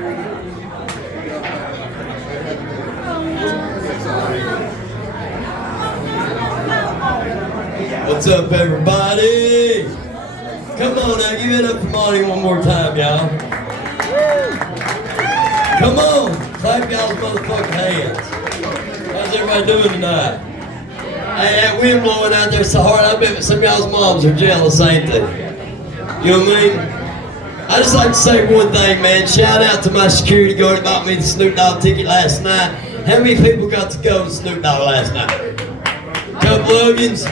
What's up, everybody? Come on now, give it up for Monty one more time, y'all. Come on, clap y'all's motherfucking hands. How's everybody doing tonight? Hey, that wind blowing out there so hard, I bet some of y'all's moms are jealous, ain't they? You know what I mean? I just like to say one thing, man. Shout out to my security guard that bought me the Snoop Dogg ticket last night. How many people got to go to Snoop Dogg last night? Couple Logan's?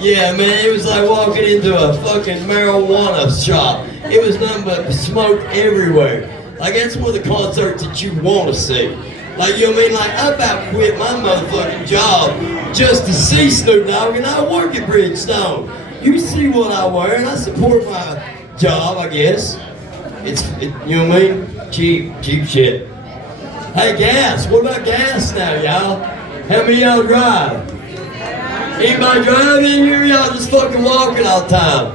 Yeah, man, it was like walking into a fucking marijuana shop. It was nothing but smoke everywhere. Like, that's one of the concerts that you want to see. Like, you know what I mean? Like, I about quit my motherfucking job just to see Snoop Dogg, and I work at Bridgestone. You see what I wear, and I support my job, I guess. You know what I mean? Cheap shit. Hey, gas, what about gas now, y'all? How many of y'all drive? Anybody driving in here? Y'all just fucking walking all the time.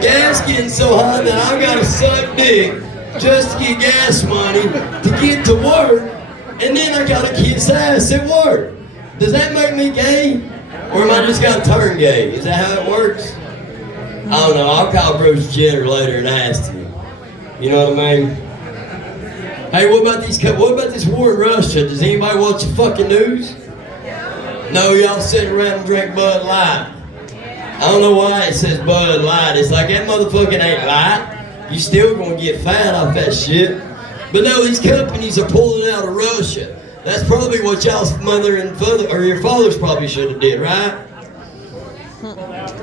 Gas getting so high that I gotta suck dick just to get gas money to get to work, and then I gotta kiss ass at work. Does that make me gay? Or am I just gotta turn gay? Is that how it works? I don't know. I'll call Bruce Jenner later and ask him. You know what I mean? Hey, what about this war in Russia? Does anybody watch the fucking news? No, y'all sit around and drink Bud Light. I don't know why it says Bud Light. It's like, that motherfucking ain't light. You still gonna get fat off that shit. But no, these companies are pulling out of Russia. That's probably what y'all's mother and father, or your fathers probably should have did, right?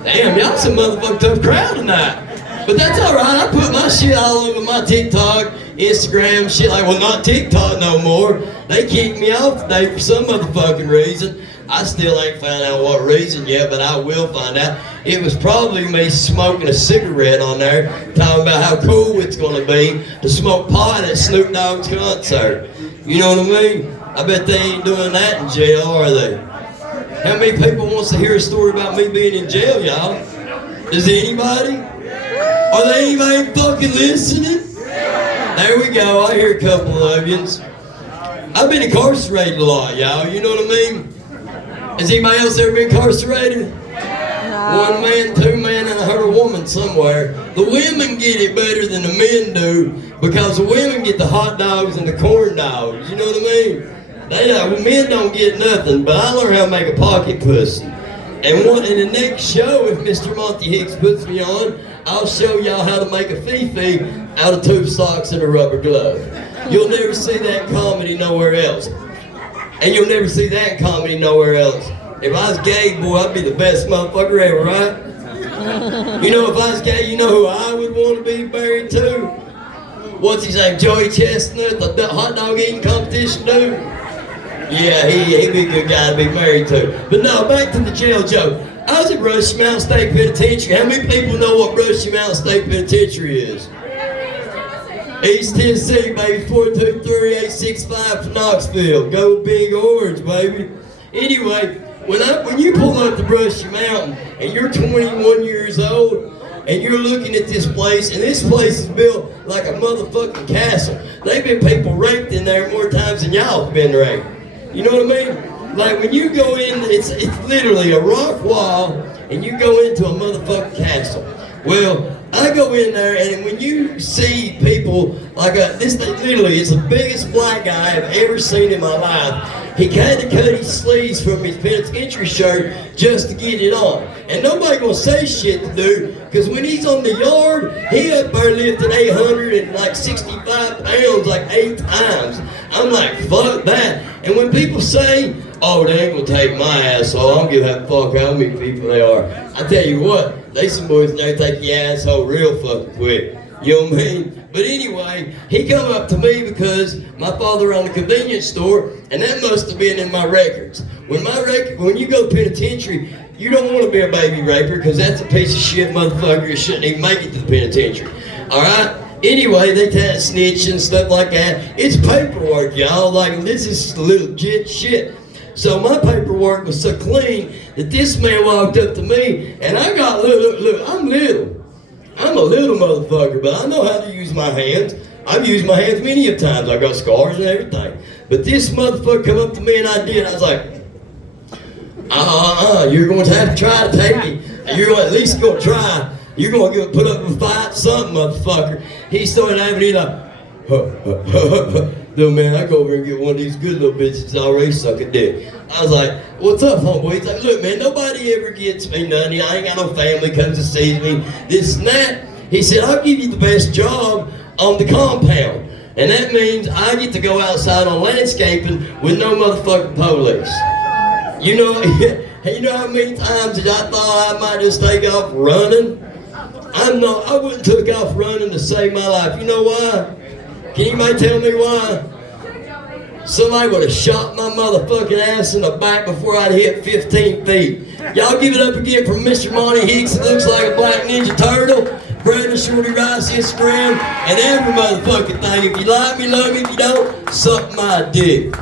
Damn, y'all some motherfucking tough crowd tonight. But that's alright, I put my shit all over my TikTok, Instagram, shit like, well, not TikTok no more. They kicked me off today for some motherfucking reason. I still ain't found out what reason yet, but I will find out. It was probably me smoking a cigarette on there, talking about how cool it's gonna be to smoke pot at Snoop Dogg's concert. You know what I mean? I bet they ain't doing that in jail, are they? How many people wants to hear a story about me being in jail, y'all? Does anybody? Are they even fucking listening? There we go, I hear a couple of yous. I've been incarcerated a lot, y'all, you know what I mean? Has anybody else ever been incarcerated? No. One man, two men, and I heard a woman somewhere. The women get it better than the men do because the women get the hot dogs and the corn dogs. You know what I mean? Men don't get nothing, but I learned how to make a pocket pussy. And in the next show, if Mr. Monty Hicks puts me on, I'll show y'all how to make a fifi out of 2 socks and a rubber glove. You'll never see that comedy nowhere else. And you'll never see that comedy nowhere else. If I was gay, boy, I'd be the best motherfucker ever, right? You know, if I was gay, you know who I would want to be married to? What's his name? Joey Chestnut, the hot dog eating competition dude? Yeah, he'd be a good guy to be married to. But no, back to the jail joke. I was at Brushy Mountain State Penitentiary. How many people know what Brushy Mountain State Penitentiary is? East Tennessee, baby, 423-865 from Knoxville. Go Big Orange, baby. Anyway, when you pull up to Brushy Mountain and you're 21 years old and you're looking at this place, and this place is built like a motherfucking castle. They've been people raped in there more times than y'all have been raped. You know what I mean? Like when you go in, it's literally a rock wall and you go into a motherfucking castle. Well, I go in there, and when you see people like this thing, literally, it's the biggest black guy I've ever seen in my life. He kind of cut his sleeves from his penitentiary shirt just to get it on. And nobody gonna say shit to do, because when he's on the yard, he up there lifting 865 pounds like 8 times. I'm like, fuck that. And when people say, oh, they ain't gonna take my asshole, I don't give a fuck how many people they are. I tell you what, they some boys there take your asshole real fucking quick. You know what I mean? But anyway, he come up to me because my father owned a convenience store, and that must have been in my records. When you go to penitentiary, you don't want to be a baby raper because that's a piece of shit motherfucker that shouldn't even make it to the penitentiary. Alright? Anyway, they kind of snitch and stuff like that. It's paperwork, y'all. Like, this is legit shit. So my paperwork was so clean that this man walked up to me, and I got look, I'm little. I'm a little motherfucker, but I know how to use my hands. I've used my hands many of times. I got scars and everything. But this motherfucker come up to me and I did. I was like, you're going to have to try to take it. You're going to at least go try. You're going to put up a fight, something, motherfucker. He started having it like, little man, I go over and get one of these good little bitches that already suck a dick. I was like, what's up, homeboy? He's like, look, man, nobody ever gets me none. I ain't got no family comes to see me, this and that. He said, I'll give you the best job on the compound. And that means I get to go outside on landscaping with no motherfucking police. You know how many times that I thought I might just take off running? I wouldn't took off running to save my life. You know why? Can anybody tell me why? Somebody would have shot my motherfucking ass in the back before I'd hit 15 feet. Y'all give it up again for Mr. Monty Hicks. It looks like a black ninja turtle. Brandon Shorty Rice, Instagram, and every motherfucking thing. If you like me, love me. If you don't, suck my dick.